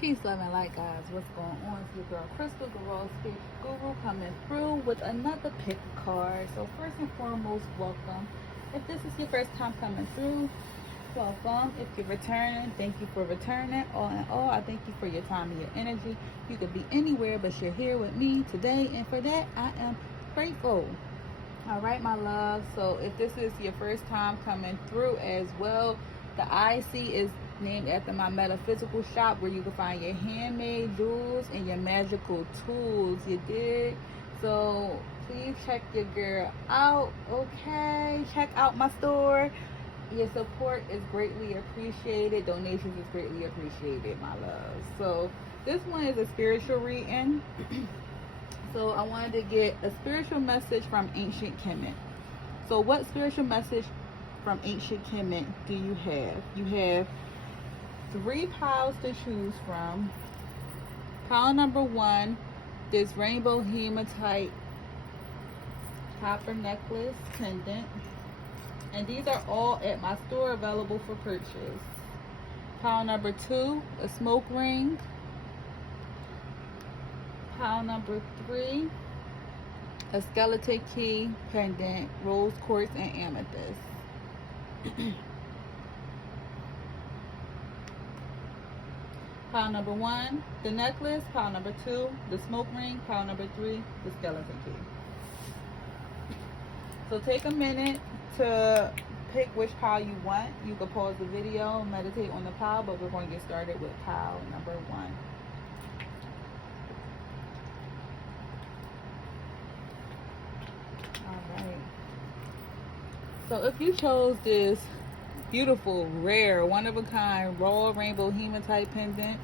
Peace, love, and light, guys. What's going on? It's your girl, Crystal, TheRAWSpiritualGuru, coming through with another pick card. So first and foremost, welcome. If this is your first time coming through, welcome. If you're returning, thank you for returning. All in all, I thank you for your time and your energy. You could be anywhere, but you're here with me today, and for that, I am grateful. All right, my love. So if this is your first time coming through as well, the IC is named after my metaphysical shop where you can find your handmade jewels and your magical tools. You did? So please check your girl out, okay? Check out my store. Your support is greatly appreciated. Donations is greatly appreciated, my love. So this one is a spiritual reading. So I wanted to get a spiritual message from ancient Kemet. So what spiritual message from ancient Kemet do you have? You have 3 piles to choose from. Pile number 1, this rainbow hematite copper necklace pendant. And these are all at my store, available for purchase. Pile number 2, a smoke ring. Pile number 3, a skeleton key pendant, rose quartz, and amethyst. Pile number 1, the necklace. Pile number 2, the smoke ring. Pile number 3, the skeleton key. So take a minute to pick which pile you want. You can pause the video, meditate on the pile, but we're going to get started with pile number 1. Alright. So if you chose this beautiful, rare, one-of-a-kind, raw rainbow hematite pendant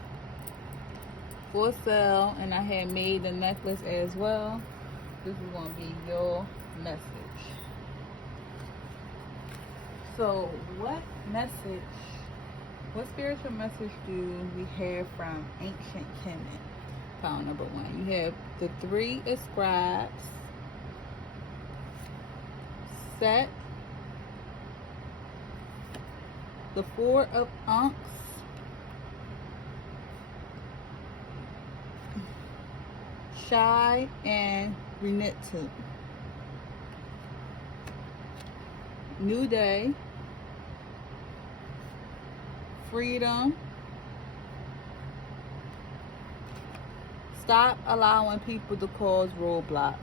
for sale, and I had made the necklace as well, this is going to be your message. So what spiritual message do we have from ancient Kemet? Pile number 1. You have the 3 of scribes, Set, the 4 of unks, Shy, and Renettu. New day, freedom, stop allowing people to cause roadblocks.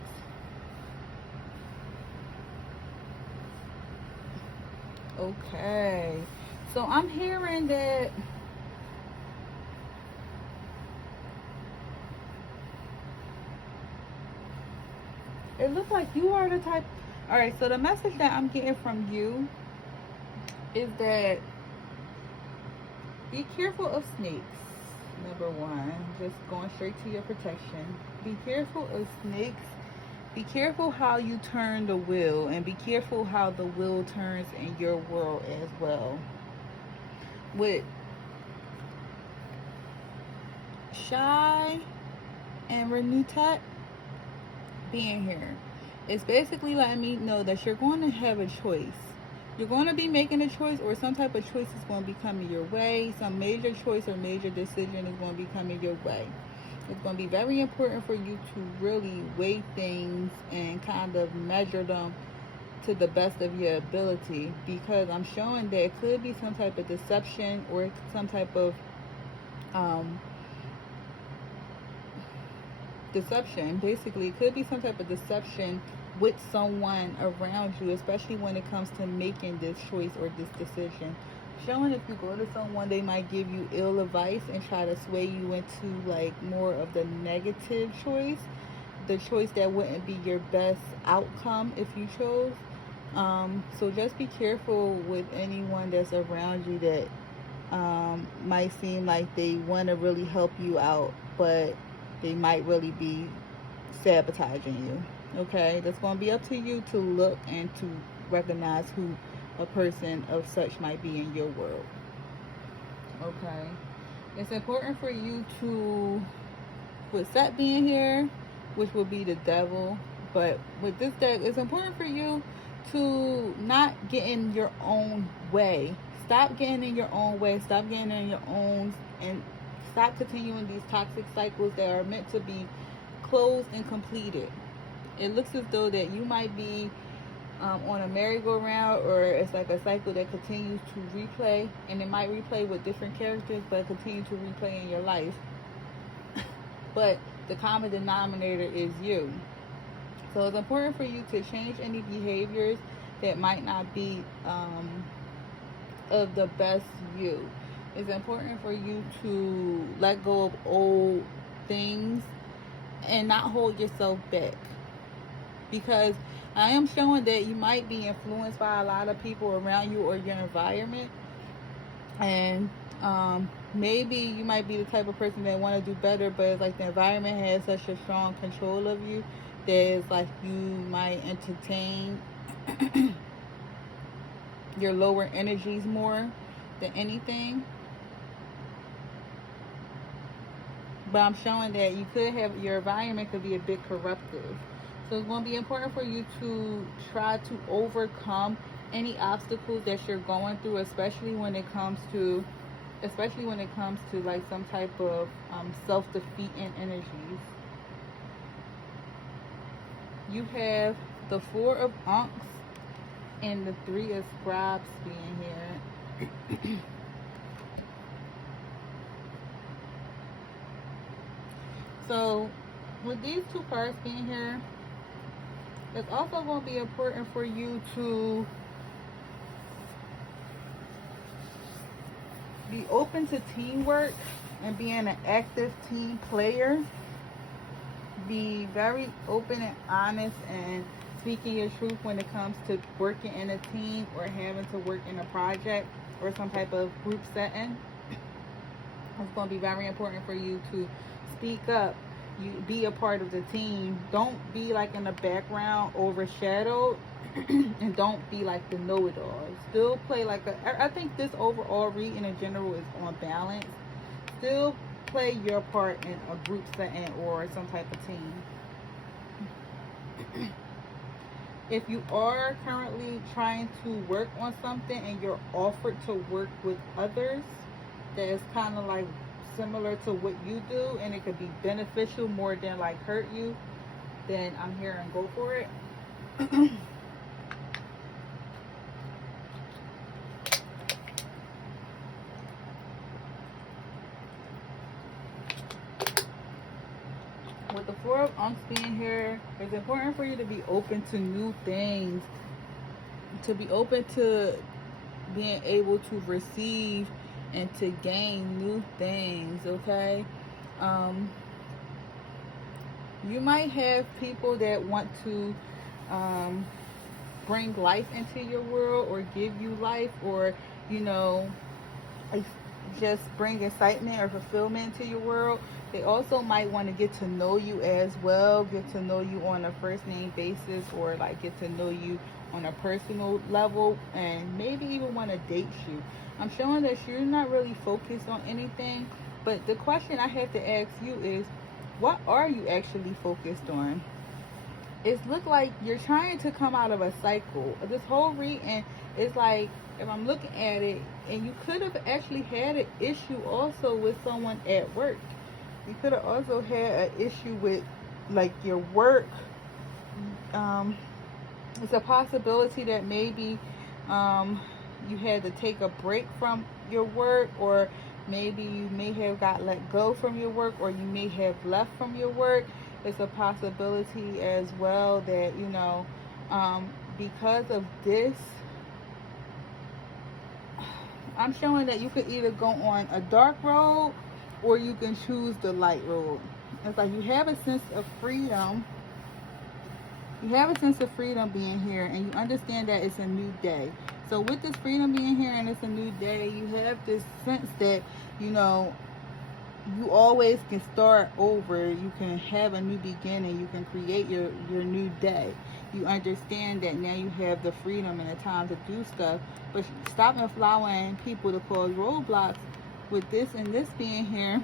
Okay, so I'm hearing that it looks like you are the type. All right, so the message that I'm getting from you is that be careful of snakes. Number 1, just going straight to your protection. Be careful of snakes. Be careful how you turn the wheel, and be careful how the wheel turns in your world as well. With Shy and Renettu being here, it's basically letting me know that you're going to have a choice. You're going to be making a choice, or some type of choice is going to be coming your way. Some major choice or major decision is going to be coming your way. It's going to be very important for you to really weigh things and kind of measure them to the best of your ability, because I'm showing that it could be some type of deception or some type of deception. Basically, it could be some type of deception with someone around you, especially when it comes to making this choice or this decision. Showing if you go to someone, they might give you ill advice and try to sway you into like more of the negative choice, the choice that wouldn't be your best outcome if you chose. So just be careful with anyone that's around you that might seem like they want to really help you out, but they might really be sabotaging you. Okay, that's going to be up to you to look and to recognize who a person of such might be in your world. Okay, it's important for you to, with Set being here, which will be the devil, but with this deck, it's important for you to not get in your own way. Stop getting in your own way. Stop getting in your own and Stop continuing these toxic cycles that are meant to be closed and completed. It looks as though that you might be on a merry-go-round, or it's like a cycle that continues to replay, and it might replay with different characters, but continue to replay in your life. But the common denominator is you. So it's important for you to change any behaviors that might not be of the best you. It's important for you to let go of old things and not hold yourself back, because I am showing that you might be influenced by a lot of people around you or your environment, and maybe you might be the type of person that want to do better, but it's like the environment has such a strong control of you that it's like you might entertain your lower energies more than anything. But I'm showing that you could have, your environment could be a bit corruptive. So it's going to be important for you to try to overcome any obstacles that you're going through, especially when it comes to like some type of self-defeating energies. You have the Four of Ankhs and the Three of Scribes being here. So with these two cards being here, it's also going to be important for you to be open to teamwork and being an active team player. Be very open and honest and speaking your truth when it comes to working in a team or having to work in a project or some type of group setting. It's going to be very important for you to speak up. You be a part of the team. Don't be like in the background, overshadowed, and don't be like the know-it-all. Still play like I think this overall reading in general is on balance. Still play your part in a group setting or some type of team. If you are currently trying to work on something and you're offered to work with others, that is kind of like similar to what you do, and it could be beneficial more than like hurt you, then I'm here and go for it. With the Four of Ankhs being here, it's important for you to be open to new things, to be open to being able to receive and to gain new things, okay? You might have people that want to bring life into your world or give you life, or, you know, just bring excitement or fulfillment to your world. They also might want to get to know you as well, get to know you on a first name basis, or like get to know you on a personal level, and maybe even want to date you. I'm showing that you're not really focused on anything, but the question I have to ask you is, what are you actually focused on? It's look like you're trying to come out of a cycle. This whole reading is like, if I'm looking at it, and you could have actually had an issue also with someone at work. You could have also had an issue with like your work. It's a possibility that maybe you had to take a break from your work, or maybe you may have got let go from your work, or you may have left from your work. It's a possibility as well that, you know, because of this, I'm showing that you could either go on a dark road or you can choose the light road. It's like you have a sense of freedom. You have a sense of freedom being here, and you understand that it's a new day. So with this freedom being here and it's a new day, you have this sense that, you know, you always can start over. You can have a new beginning. You can create your new day. You understand that now you have the freedom and the time to do stuff. But stop allowing people to cause roadblocks. With this and this being here,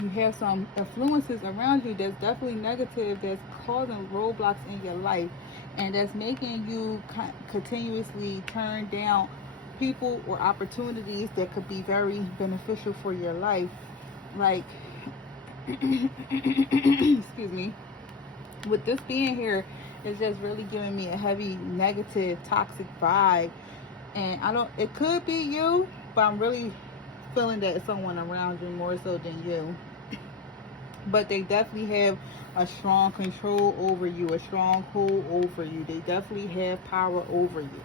you have some influences around you that's definitely negative, that's causing roadblocks in your life, and that's making you continuously turn down people or opportunities that could be very beneficial for your life. like, excuse me, with this being here, it's just really giving me a heavy negative toxic vibe. And I don't, it could be you, but I'm really feeling that it's someone around you more so than you. But they definitely have a strong control over you, a strong hold over you. They definitely have power over you.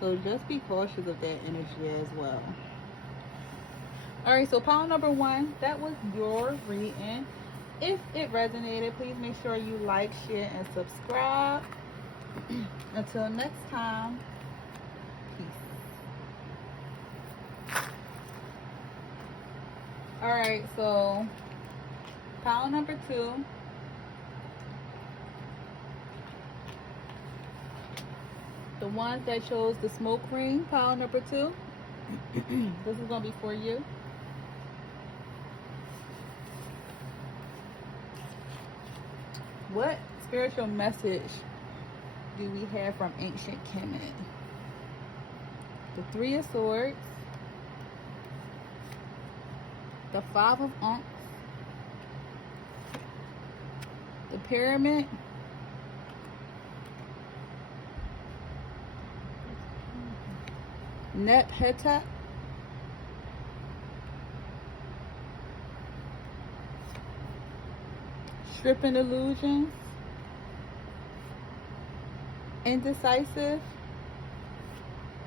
So just be cautious of that energy as well. Alright, so pile number 1, that was your reading. If it resonated, please make sure you like, share, and subscribe. Until next time, peace. Alright, so pile number 2. The ones that chose the smoke ring, pile number 2. This is going to be for you. What spiritual message do we have from ancient Kemet? The 3 of Swords, the 5 of Ankhs, the Pyramid, Hetep, stripping illusions, indecisive,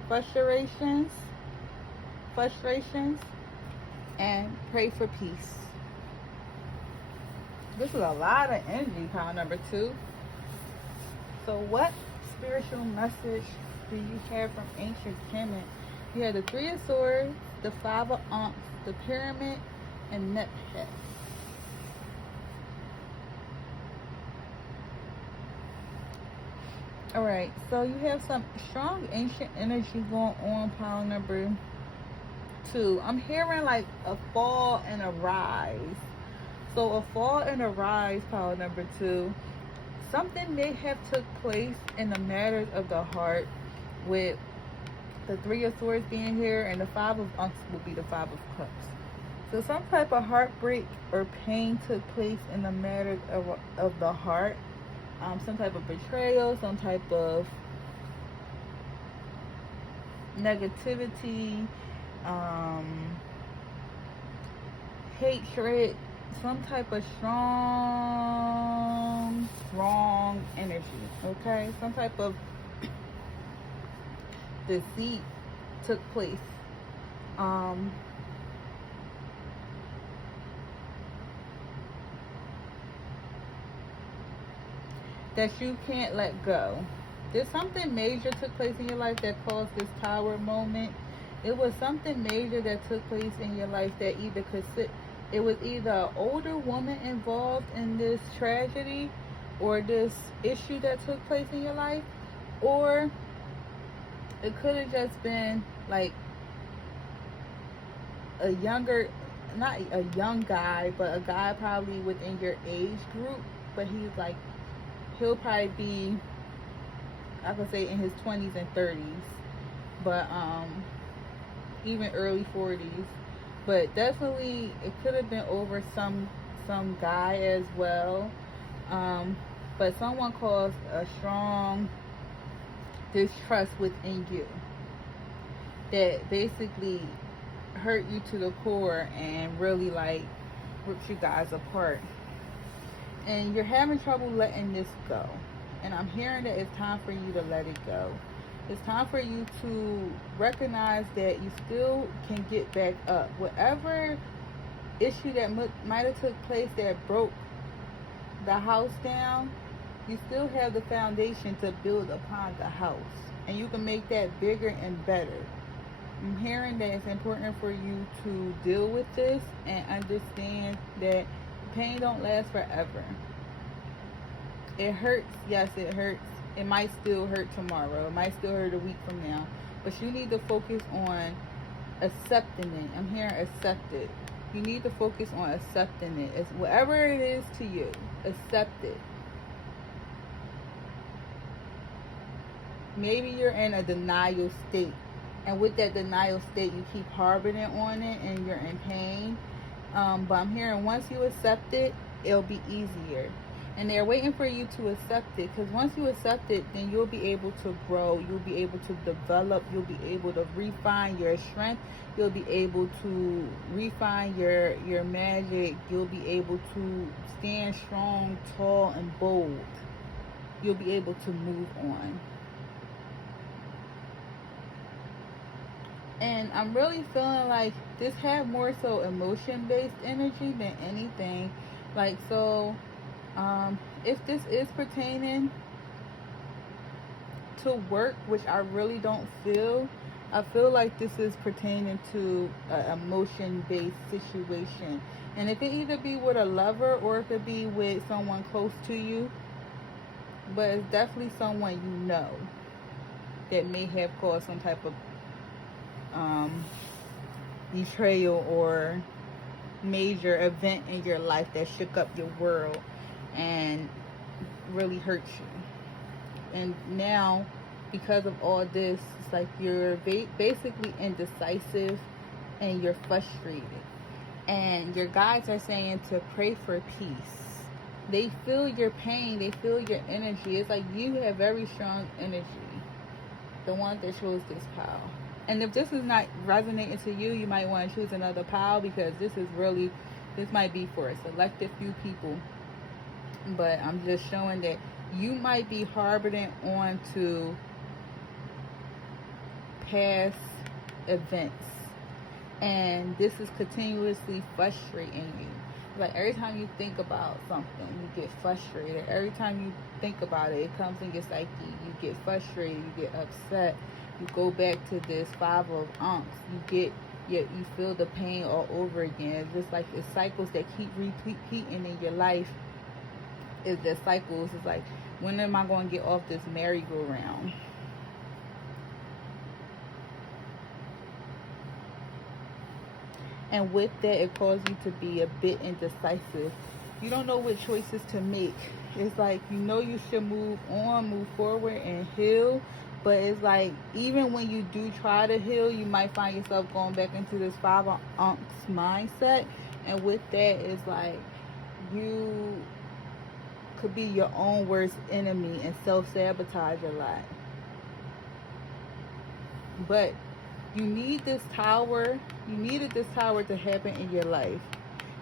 frustrations, and pray for peace. This is a lot of energy, pile number 2. So what spiritual message do you have from ancient Kemet? You have the 3 of Swords, the 5 of Ankhs, the Pyramid, and Hetep. Alright, so you have some strong ancient energy going on, pile number 2. I'm hearing like a fall and a rise. So a fall and a rise, pile number 2. Something may have took place in the matters of the heart, with the 3 of Swords being here, and the 5 of Ankhs will be the 5 of Cups. So some type of heartbreak or pain took place in the matters of the heart. Some type of betrayal, some type of negativity, hatred, some type of strong, wrong energy, okay? Some type of deceit took place. That you can't let go. There's something major took place in your life that caused this power moment. It was something major that took place in your life that either it was either an older woman involved in this tragedy or this issue that took place in your life, or it could have just been like a younger, not a young guy, but a guy probably within your age group, but he's like, he'll probably be, I could say, in his 20s and 30s, but even early 40s. But definitely, it could have been over some guy as well. But someone caused a strong distrust within you that basically hurt you to the core and really like ripped you guys apart. And you're having trouble letting this go. And I'm hearing that it's time for you to let it go. It's time for you to recognize that you still can get back up. Whatever issue that might have took place that broke the house down, you still have the foundation to build upon the house. And you can make that bigger and better. I'm hearing that it's important for you to deal with this and understand that pain don't last forever. It hurts. Yes, it hurts. It might still hurt tomorrow. It might still hurt a week from now. But you need to focus on accepting it. I'm hearing accept it. You need to focus on accepting it. It's whatever it is to you. Accept it. Maybe you're in a denial state. And with that denial state, you keep harboring on it and you're in pain. But I'm hearing once you accept it, it'll be easier. And they're waiting for you to accept it, because once you accept it, then you'll be able to grow, you'll be able to develop, you'll be able to refine your strength, you'll be able to refine your magic, you'll be able to stand strong, tall, and bold. You'll be able to move on. And I'm really feeling like this had more so emotion-based energy than anything. Like, so if this is pertaining to work, which I really don't feel, I feel like this is pertaining to an emotion-based situation. And if it either be with a lover or if it be with someone close to you, but it's definitely someone you know that may have caused some type of betrayal or major event in your life that shook up your world and really hurt you. And now, because of all this, it's like you're basically indecisive and you're frustrated. And your guides are saying to pray for peace. They feel your pain, they feel your energy. It's like you have very strong energy, the one that chose this pile. And if this is not resonating to you, you might want to choose another pile, because this might be for a selected few people. But I'm just showing that you might be harboring on to past events. And this is continuously frustrating you. Like, every time you think about something, you get frustrated. Every time you think about it, it comes in your psyche. You get frustrated, you get upset. You go back to this 5 of Ankhs. You feel the pain all over again. It's just like it's cycles that keep repeating in your life. It's the cycles. It's like, when am I going to get off this merry-go-round? And with that, it causes you to be a bit indecisive. You don't know what choices to make. It's like, you know you should move on, move forward, and heal. But it's like, even when you do try to heal, you might find yourself going back into this 5 of Ankhs mindset. And with that, it's like, you could be your own worst enemy and self-sabotage a lot. But you need this tower. You needed this tower to happen in your life,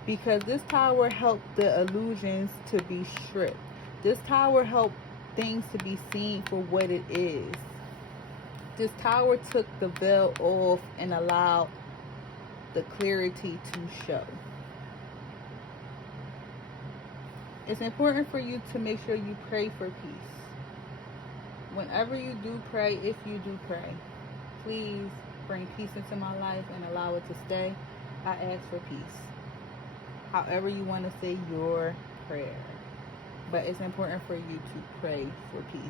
because this tower helped the illusions to be stripped. This tower helped things to be seen for what it is. This tower took the veil off and allowed the clarity to show. It's important for you to make sure you pray for peace. Whenever you do pray, if you do pray, please bring peace into my life and allow it to stay. I ask for peace. However you want to say your prayer. But it's important for you to pray for peace.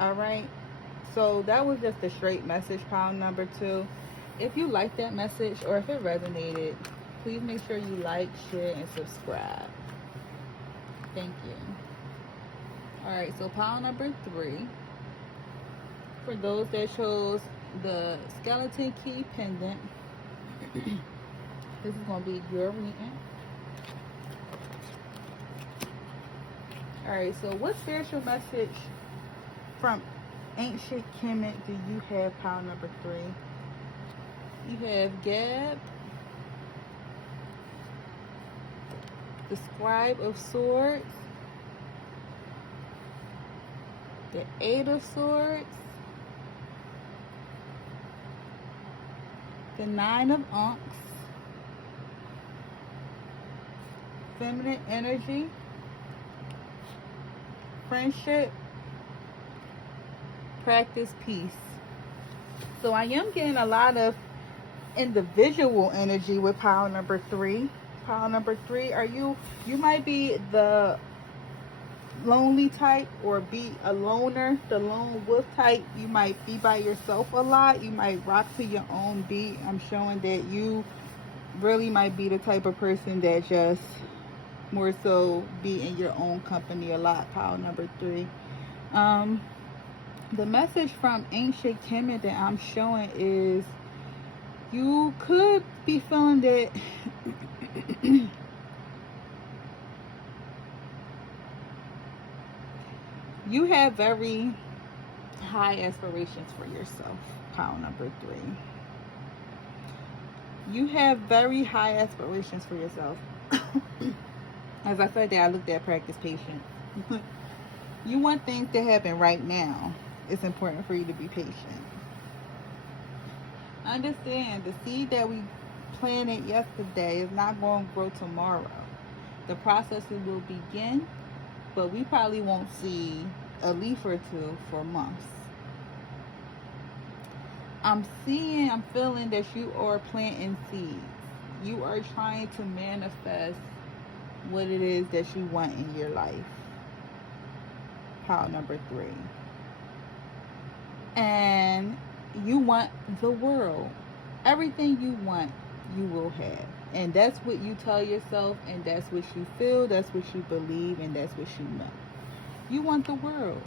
Alright? So that was just a straight message, pile number 2. If you like that message, or if it resonated, please make sure you like, share, and subscribe. Thank you. Alright, so pile number 3. For those that chose the skeleton key pendant, this is going to be your reading. Alright, so what spiritual message from ancient Kemet do you have, pile number 3? You have Gab, the Scribe of Swords, the 8 of Swords, the 9 of Ankhs, feminine energy, friendship, practice peace. So I am getting a lot of individual energy with pile number 3. Pile number 3, you might be the lonely type, or be a loner, the lone wolf type. You might be by yourself a lot. You might rock to your own beat. I'm showing that you really might be the type of person that just more so be in your own company a lot, pile number 3. The message from ancient Kemet that I'm showing is You could be feeling that you have very high aspirations for yourself. Pile number 3. You have very high aspirations for yourself. As I said that, I looked at practice patience. You want things to happen right now. It's important for you to be patient. Understand, the seed that we planted yesterday is not going to grow tomorrow. The process will begin, but we probably won't see a leaf or two for months. I'm feeling that you are planting seeds. You are trying to manifest what it is that you want in your life. Pile number 3. And you want the world. Everything you want, you will have. And that's what you tell yourself, and that's what you feel, that's what you believe, and that's what you know. You want the world.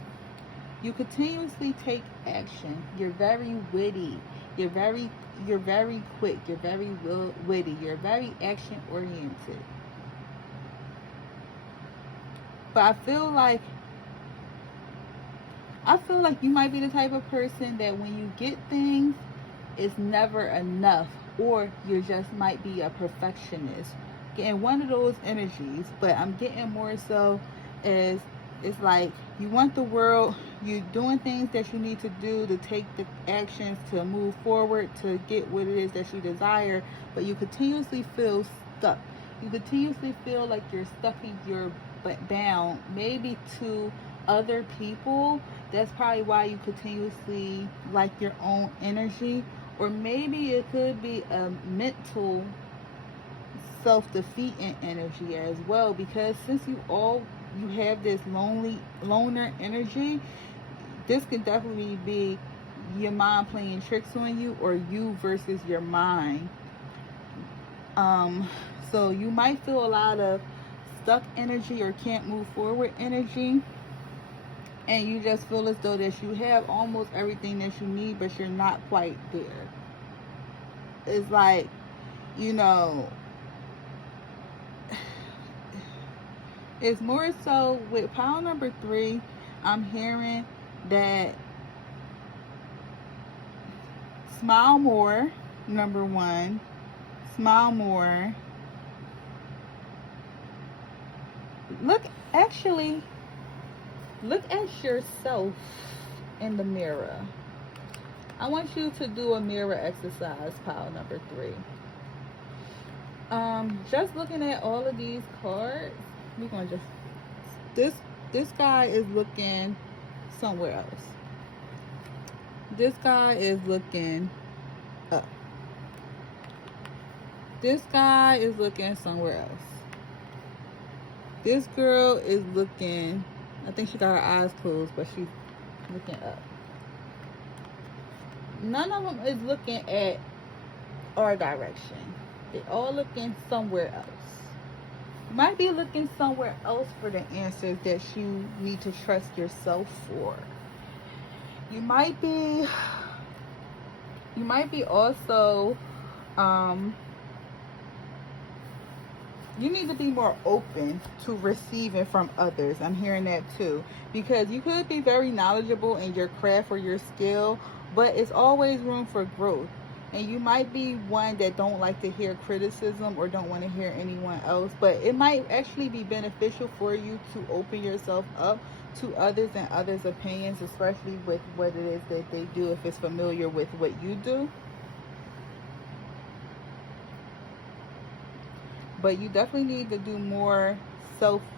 You continuously take action. You're very witty. You're very quick. You're very witty. You're very action oriented. But I feel like you might be the type of person that when you get things, it's never enough, or you just might be a perfectionist. Getting one of those energies, but I'm getting more so as it's like you want the world, you're doing things that you need to do to take the actions to move forward to get what it is that you desire, but you continuously feel stuck. You continuously feel like you're stuck in your bound, maybe to other people. That's probably why you continuously like your own energy, or maybe it could be a mental self-defeating energy as well, because since you have this loner energy, this could definitely be your mind playing tricks on you, or you versus your mind. So you might feel a lot of stuck energy or can't move forward energy, and you just feel as though that you have almost everything that you need, but you're not quite there. It's like, it's more so with pile number 3. I'm hearing that smile more, number 1. Smile more. Look at yourself in the mirror. I want you to do a mirror exercise, pile number 3. Just looking at all of these cards, we're going to just, this guy is looking somewhere else. This guy is looking up. This guy is looking somewhere else. This girl is looking, I think she got her eyes closed, but she's looking up. None of them is looking at our direction. They're all looking somewhere else. You might be looking somewhere else for the answers that you need to trust yourself for. You might be also, you need to be more open to receiving from others. I'm hearing that too. Because you could be very knowledgeable in your craft or your skill, but it's always room for growth. And you might be one that don't like to hear criticism or don't want to hear anyone else, but it might actually be beneficial for you to open yourself up to others and others' opinions, especially with what it is that they do, if it's familiar with what you do. But you definitely need to do more self-focused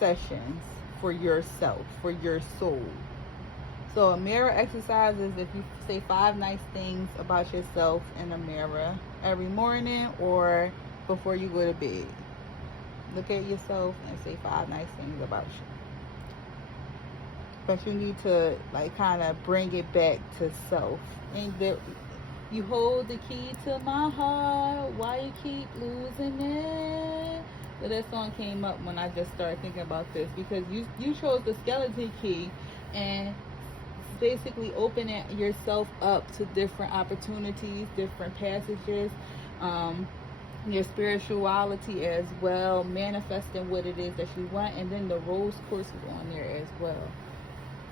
sessions for yourself, for your soul. So a mirror exercise is if you say 5 nice things about yourself in a mirror every morning or before you go to bed. Look at yourself and say 5 nice things about you. But you need to kind of bring it back to self. And you hold the key to my heart, why you keep losing it? So that song came up when I just started thinking about this, because you chose the skeleton key, and basically opening yourself up to different opportunities, different passages, your spirituality as well, manifesting what it is that you want, and then the rose quartz is on there as well.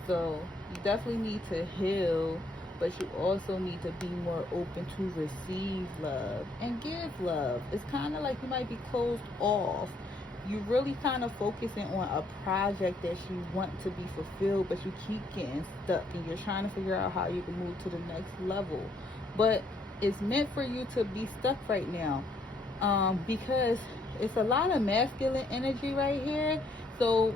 So you definitely need to heal, but you also need to be more open to receive love and give love. It's kind of like you might be closed off. You really kind of focusing on a project that you want to be fulfilled, but you keep getting stuck and you're trying to figure out how you can move to the next level. But it's meant for you to be stuck right now, because it's a lot of masculine energy right here. So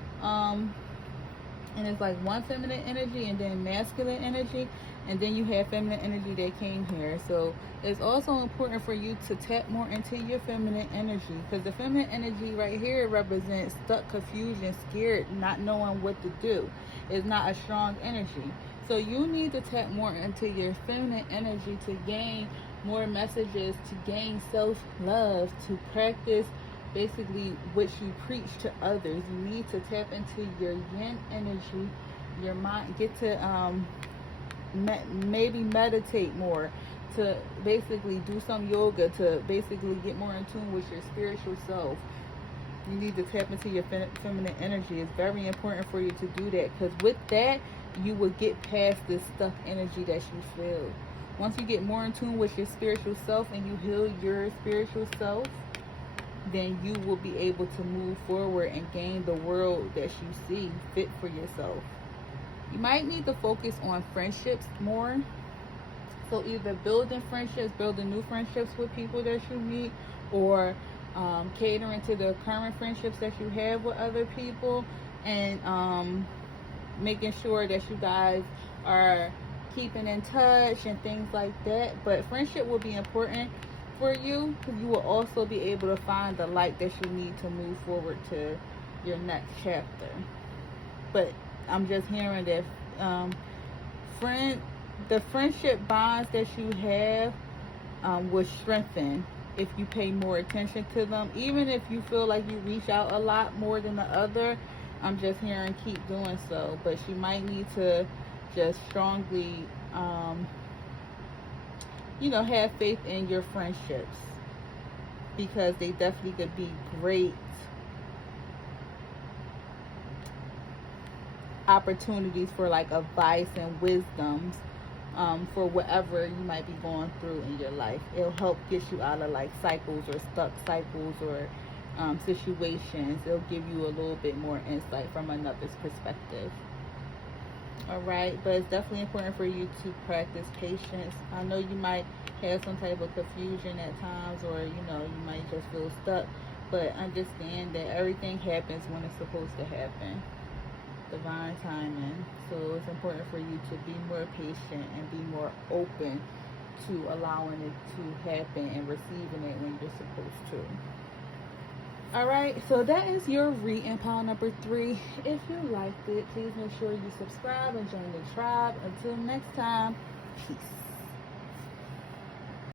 and it's like one feminine energy and then masculine energy, and then you have feminine energy that came here. So it's also important for you to tap more into your feminine energy, because the feminine energy right here represents stuck, confusion, scared, not knowing what to do. It's not a strong energy. So you need to tap more into your feminine energy to gain more messages, to gain self-love, to practice basically what you preach to others. You need to tap into your yin energy, your mind, get to maybe meditate more, to basically do some yoga, to basically get more in tune with your spiritual self. You need to tap into your feminine energy. It's very important for you to do that, because with that you will get past this stuck energy that you feel. Once you get more in tune with your spiritual self and you heal your spiritual self, then you will be able to move forward and gain the world that you see fit for yourself. You might need to focus on friendships more. So either building friendships, building new friendships with people that you meet, or catering to the current friendships that you have with other people, and making sure that you guys are keeping in touch and things like that. But friendship will be important for you, because you will also be able to find the light that you need to move forward to your next chapter. But I'm just hearing that the friendship bonds that you have will strengthen if you pay more attention to them. Even if you feel like you reach out a lot more than the other, I'm just hearing keep doing so. But you might need to just strongly have faith in your friendships, because they definitely could be great opportunities for like advice and wisdoms for whatever you might be going through in your life. It'll help get you out of like cycles or stuck cycles or situations. It'll give you a little bit more insight from another's perspective. Alright, but it's definitely important for you to practice patience. I know you might have some type of confusion at times, or you might just feel stuck, but understand that everything happens when it's supposed to happen. Divine timing. So it's important for you to be more patient and be more open to allowing it to happen and receiving it when you're supposed to. Alright, so that is your reading, pile number 3. If you liked it, please make sure you subscribe and join the tribe. Until next time, peace.